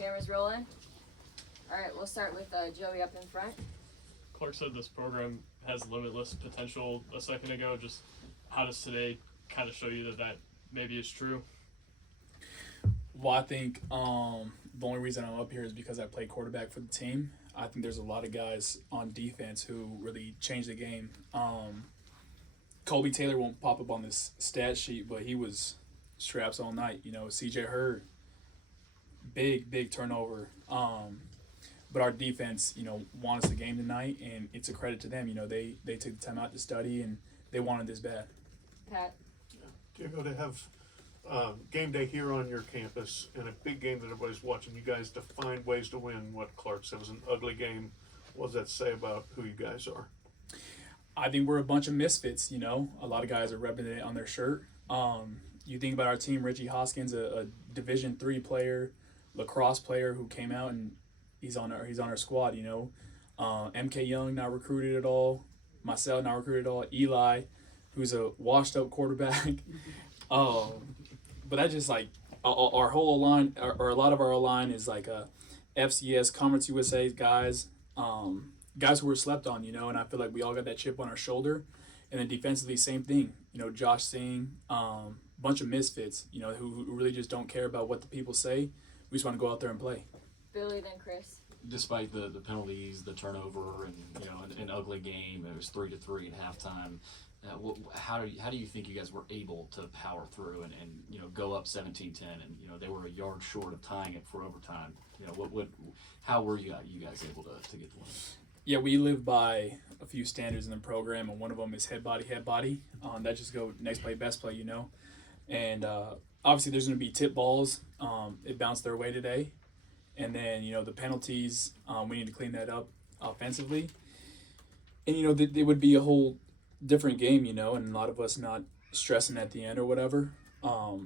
Cameras rolling. All right, we'll start with Joey up in front. Clark said this program has limitless potential a second ago. Just how does today kind of show you that maybe is true? Well, I think the only reason I'm up here is because I play quarterback for the team. I think there's a lot of guys on defense who really changed the game. Colby Taylor won't pop up on this stat sheet, but he was straps all night. CJ Hurd, big turnover. But our defense, won us the game tonight, and it's a credit to them. They took the time out to study, and they wanted this bad. Pat. Diego, to have game day here on your campus and a big game that everybody's watching, you guys to find ways to win what Clark said was an ugly game. What does that say about who you guys are? I think we're a bunch of misfits, A lot of guys are repping it on their shirt. You think about our team, Richie Hoskins, a Division III player, lacrosse player who came out and he's on our squad, MK Young not recruited at all. Myself not recruited at all. Eli, who's a washed up quarterback. But I just like our whole line, or a lot of our line is like FCS, Conference USA guys, guys who were slept on, and I feel like we all got that chip on our shoulder. And then defensively, same thing. Josh Singh, bunch of misfits, who really just don't care about what the people say. We just want to go out there and play. Billy, then Chris. Despite the penalties, the turnover, and an ugly game, it was 3-3 at halftime. How do you think you guys were able to power through and go up 17-10 and they were a yard short of tying it for overtime? How were you guys able to get the win? Yeah, we live by a few standards in the program, and one of them is head body. That just go next play, best play, And obviously there's going to be tip balls. It bounced their way today. And then, the penalties, we need to clean that up offensively. And, it would be a whole different game, and a lot of us not stressing at the end or whatever. But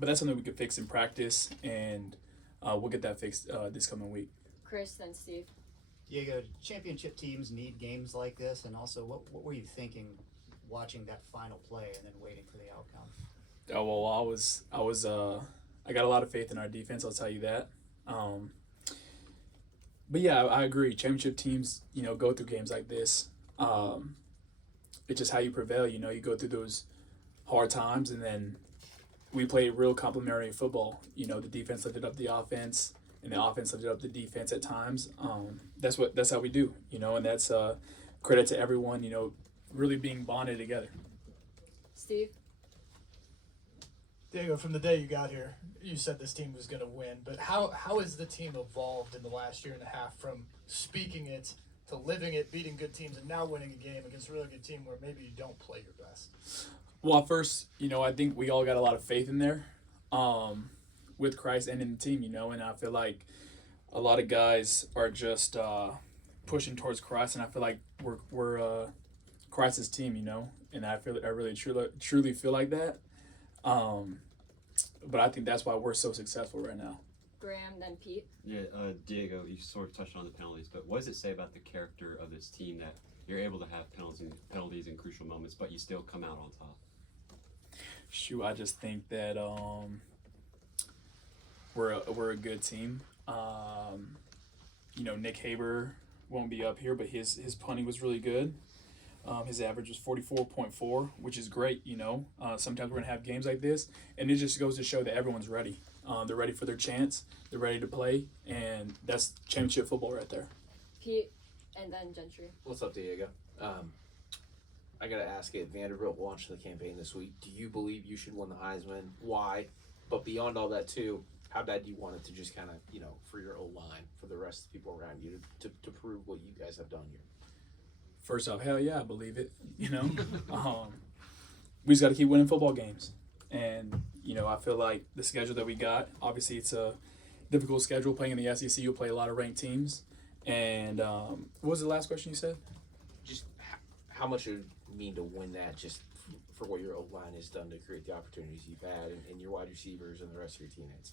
that's something we could fix in practice, and we'll get that fixed this coming week. Chris, then Steve. Diego, championship teams need games like this, and also what were you thinking watching that final play and then waiting for the outcome? Oh, well, I got a lot of faith in our defense, I'll tell you that. But yeah, I agree. Championship teams, go through games like this. It's just how you prevail. You go through those hard times, and then we played real complementary football. The defense lifted up the offense, and the offense lifted up the defense at times. That's how we do. And that's credit to everyone. Really being bonded together. Steve. Diego, from the day you got here, you said this team was going to win, but how has the team evolved in the last year and a half from speaking it to living it, beating good teams, and now winning a game against a really good team where maybe you don't play your best? Well, first, I think we all got a lot of faith in there with Christ and in the team, and I feel like a lot of guys are just pushing towards Christ, and I feel like we're Christ's team, and I really truly feel like that. But I think that's why we're so successful right now. Graham, then Pete. Yeah, Diego, you sort of touched on the penalties, but what does it say about the character of this team that you're able to have penalties in crucial moments, but you still come out on top? Shoot, I just think that we're a good team. Nick Haber won't be up here, but his punting was really good. His average was 44.4, which is great, Sometimes we're going to have games like this, and it just goes to show that everyone's ready. They're ready for their chance. They're ready to play, and that's championship football right there. Pete, and then Gentry. What's up, Diego? I got to ask it. Vanderbilt launched the campaign this week. Do you believe you should win the Heisman? Why? But beyond all that, too, how bad do you want it to just kind of, for your O-line, for the rest of the people around you, to prove what you guys have done here? First off, hell yeah, I believe it. We just got to keep winning football games. And, I feel like the schedule that we got, obviously it's a difficult schedule. Playing in the SEC, you'll play a lot of ranked teams. And what was the last question you said? Just how much it would mean to win that just for what your O-line has done to create the opportunities you've had and your wide receivers and the rest of your teammates?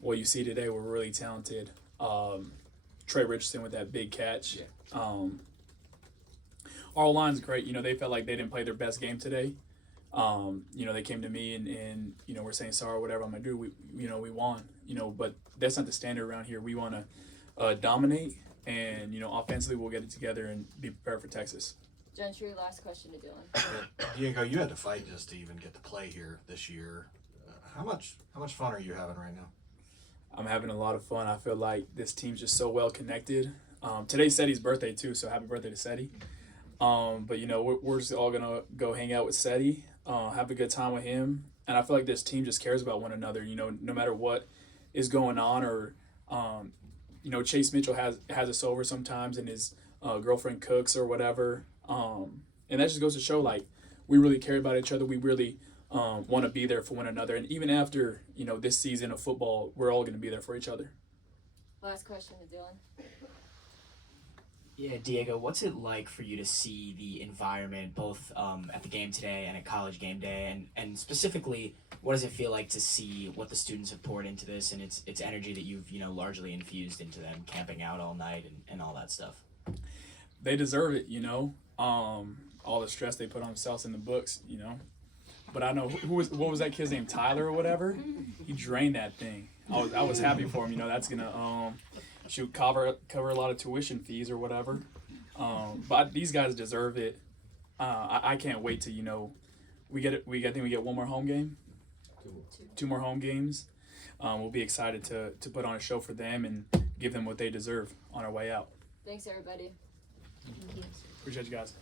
Well, you see today we're really talented. Trey Richardson with that big catch. Yeah. Our line's great. They felt like they didn't play their best game today. They came to me and we're saying sorry, whatever I'm gonna do. We won, but that's not the standard around here. We want to dominate, and offensively we'll get it together and be prepared for Texas. Gentry, last question to Dylan. Diego, you had to fight just to even get to play here this year. How much fun are you having right now? I'm having a lot of fun. I feel like this team's just so well connected. Today's Seti's birthday too, so happy birthday to Seti. But we're just all gonna go hang out with Seti, have a good time with him, and I feel like this team just cares about one another. No matter what is going on, or Chase Mitchell has us over sometimes, and his girlfriend cooks or whatever, and that just goes to show like we really care about each other. We really want to be there for one another, and even after this season of football, we're all going to be there for each other. Last question to Dylan. Yeah, Diego, what's it like for you to see the environment both at the game today and at college game day, and specifically, what does it feel like to see what the students have poured into this and its energy that you've largely infused into them, camping out all night and all that stuff? They deserve it, all the stress they put on themselves in the books, But I know what was that kid's name, Tyler or whatever? He drained that thing. I was happy for him. That's gonna cover a lot of tuition fees or whatever. But these guys deserve it. I can't wait to I think we get one more home game, two more home games. We'll be excited to put on a show for them and give them what they deserve on our way out. Thanks, everybody. Appreciate you guys.